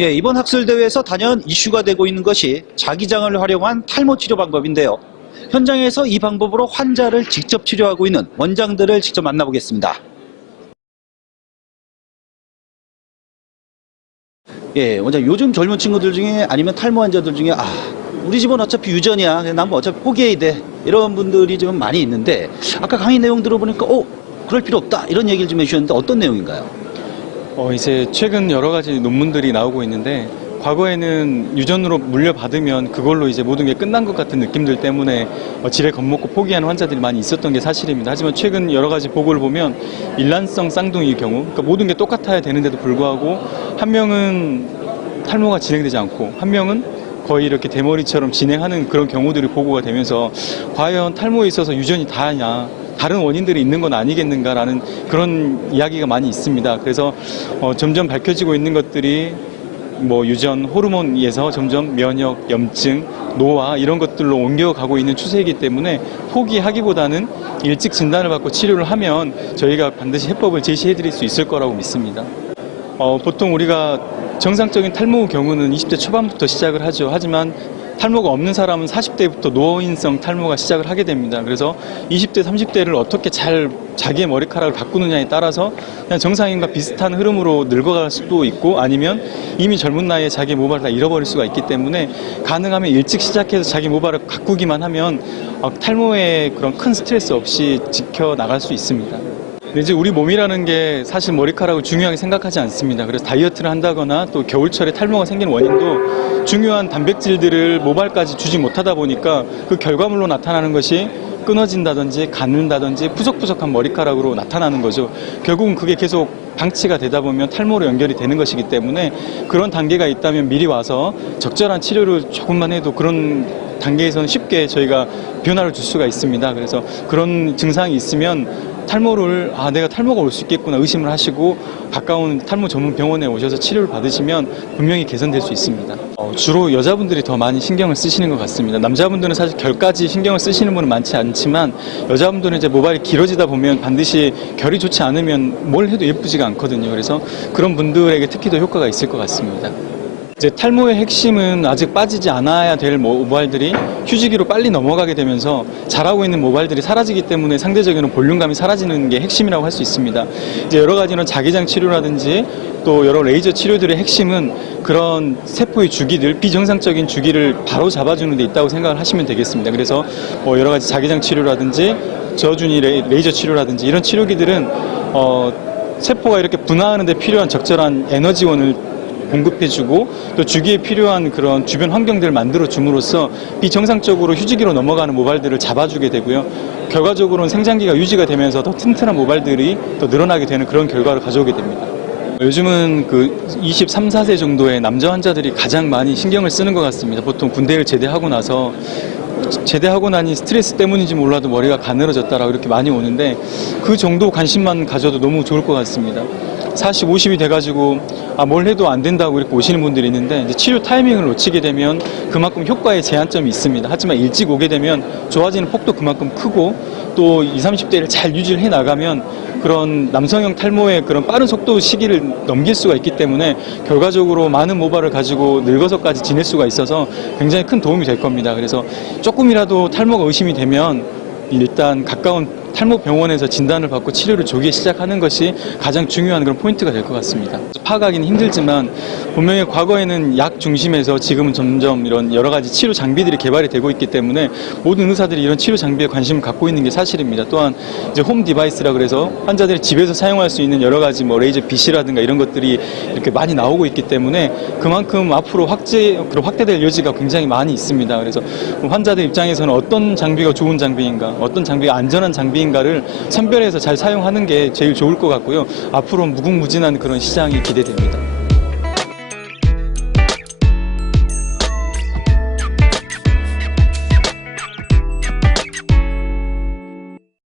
예, 이번 학술대회에서 단연 이슈가 되고 있는 것이 자기장을 활용한 탈모 치료 방법인데요. 현장에서 이 방법으로 환자를 직접 치료하고 있는 원장들을 직접 만나보겠습니다. 예, 원장 요즘 젊은 친구들 중에 아니면 탈모 환자들 중에 아 우리 집은 어차피 유전이야. 난 뭐 어차피 포기해야 돼. 이런 분들이 좀 많이 있는데 아까 강의 내용 들어보니까 어 그럴 필요 없다 이런 얘기를 좀 해주셨는데 어떤 내용인가요? 어, 이제 최근 여러 가지 논문들이 나오고 있는데 과거에는 유전으로 물려받으면 그걸로 이제 모든 게 끝난 것 같은 느낌들 때문에 어, 지레 겁먹고 포기하는 환자들이 많이 있었던 게 사실입니다. 하지만 최근 여러 가지 보고를 보면 일란성 쌍둥이의 경우 그러니까 모든 게 똑같아야 되는데도 불구하고 한 명은 탈모가 진행되지 않고 한 명은 거의 이렇게 대머리처럼 진행하는 그런 경우들이 보고가 되면서 과연 탈모에 있어서 유전이 다냐 다른 원인들이 있는 건 아니겠는가라는 그런 이야기가 많이 있습니다. 그래서 어, 점점 밝혀지고 있는 것들이 뭐 유전 호르몬에서 점점 면역, 염증, 노화 이런 것들로 옮겨가고 있는 추세이기 때문에 포기하기보다는 일찍 진단을 받고 치료를 하면 저희가 반드시 해법을 제시해 드릴 수 있을 거라고 믿습니다. 어, 보통 우리가 정상적인 탈모 경우는 20대 초반부터 시작을 하죠. 하지만 탈모가 없는 사람은 40대부터 노인성 탈모가 시작을 하게 됩니다. 그래서 20대, 30대를 어떻게 잘 자기의 머리카락을 바꾸느냐에 따라서 그냥 정상인과 비슷한 흐름으로 늙어갈 수도 있고 아니면 이미 젊은 나이에 자기 모발을 다 잃어버릴 수가 있기 때문에 가능하면 일찍 시작해서 자기 모발을 가꾸기만 하면 어, 탈모에 그런 큰 스트레스 없이 지켜나갈 수 있습니다. 근데 이제 우리 몸이라는 게 사실 머리카락을 중요하게 생각하지 않습니다. 그래서 다이어트를 한다거나 또 겨울철에 탈모가 생기는 원인도 중요한 단백질들을 모발까지 주지 못하다 보니까 그 결과물로 나타나는 것이 끊어진다든지 가는다든지 푸석푸석한 머리카락으로 나타나는 거죠. 결국은 그게 계속 방치가 되다 보면 탈모로 연결이 되는 것이기 때문에 그런 단계가 있다면 미리 와서 적절한 치료를 조금만 해도 그런 단계에서는 쉽게 저희가 변화를 줄 수가 있습니다. 그래서 그런 증상이 있으면 탈모를 아 내가 탈모가 올 수 있겠구나 의심을 하시고 가까운 탈모 전문 병원에 오셔서 치료를 받으시면 분명히 개선될 수 있습니다. 어, 주로 여자분들이 더 많이 신경을 쓰시는 것 같습니다. 남자분들은 사실 결까지 신경을 쓰시는 분은 많지 않지만 여자분들은 이제 모발이 길어지다 보면 반드시 결이 좋지 않으면 뭘 해도 예쁘지가 않거든요. 그래서 그런 분들에게 특히 더 효과가 있을 것 같습니다. 이제 탈모의 핵심은 아직 빠지지 않아야 될 모발들이 휴지기로 빨리 넘어가게 되면서 자라고 있는 모발들이 사라지기 때문에 상대적으로 볼륨감이 사라지는 게 핵심이라고 할 수 있습니다. 이제 여러 가지는 자기장 치료라든지 또 여러 레이저 치료들의 핵심은 그런 세포의 주기들, 비정상적인 주기를 바로 잡아주는 데 있다고 생각을 하시면 되겠습니다. 그래서 뭐 여러 가지 자기장 치료라든지 저준위 레- 레이저 치료라든지 이런 치료기들은 어, 세포가 이렇게 분화하는 데 필요한 적절한 에너지원을 공급해주고 또 주기에 필요한 그런 주변 환경들을 만들어 줌으로써 비정상적으로 휴지기로 넘어가는 모발들을 잡아주게 되고요. 결과적으로는 생장기가 유지가 되면서 더 튼튼한 모발들이 더 늘어나게 되는 그런 결과를 가져오게 됩니다. 요즘은 그 23, 4세 정도의 남자 환자들이 가장 많이 신경을 쓰는 것 같습니다. 보통 군대를 제대하고 나서 제대하고 나니 스트레스 때문인지 몰라도 머리가 가늘어졌다라고 이렇게 많이 오는데 그 정도 관심만 가져도 너무 좋을 것 같습니다. 40, 50이 돼가지고 아, 뭘 해도 안 된다고 이렇게 오시는 분들이 있는데 치료 타이밍을 놓치게 되면 그만큼 효과에 제한점이 있습니다. 하지만 일찍 오게 되면 좋아지는 폭도 그만큼 크고 또 20, 30대를 잘 유지를 해 나가면 그런 남성형 탈모의 그런 빠른 속도 시기를 넘길 수가 있기 때문에 결과적으로 많은 모발을 가지고 늙어서까지 지낼 수가 있어서 굉장히 큰 도움이 될 겁니다. 그래서 조금이라도 탈모가 의심이 되면 일단 가까운 탈모 병원에서 진단을 받고 치료를 조기에 시작하는 것이 가장 중요한 그런 포인트가 될 것 같습니다. 파악하기는 힘들지만 분명히 과거에는 약 중심에서 지금은 점점 이런 여러 가지 치료 장비들이 개발이 되고 있기 때문에 모든 의사들이 이런 치료 장비에 관심을 갖고 있는 게 사실입니다. 또한 이제 홈 디바이스라 그래서 환자들이 집에서 사용할 수 있는 여러 가지 뭐 레이저 빛이라든가 이런 것들이 이렇게 많이 나오고 있기 때문에 그만큼 앞으로 그런 확대될 여지가 굉장히 많이 있습니다. 그래서 환자들 입장에서는 어떤 장비가 좋은 장비인가, 어떤 장비가 안전한 장비 인가를 선별해서 잘 사용하는 게 제일 좋을 것 같고요. 앞으로 무궁무진한 그런 시장이 기대됩니다.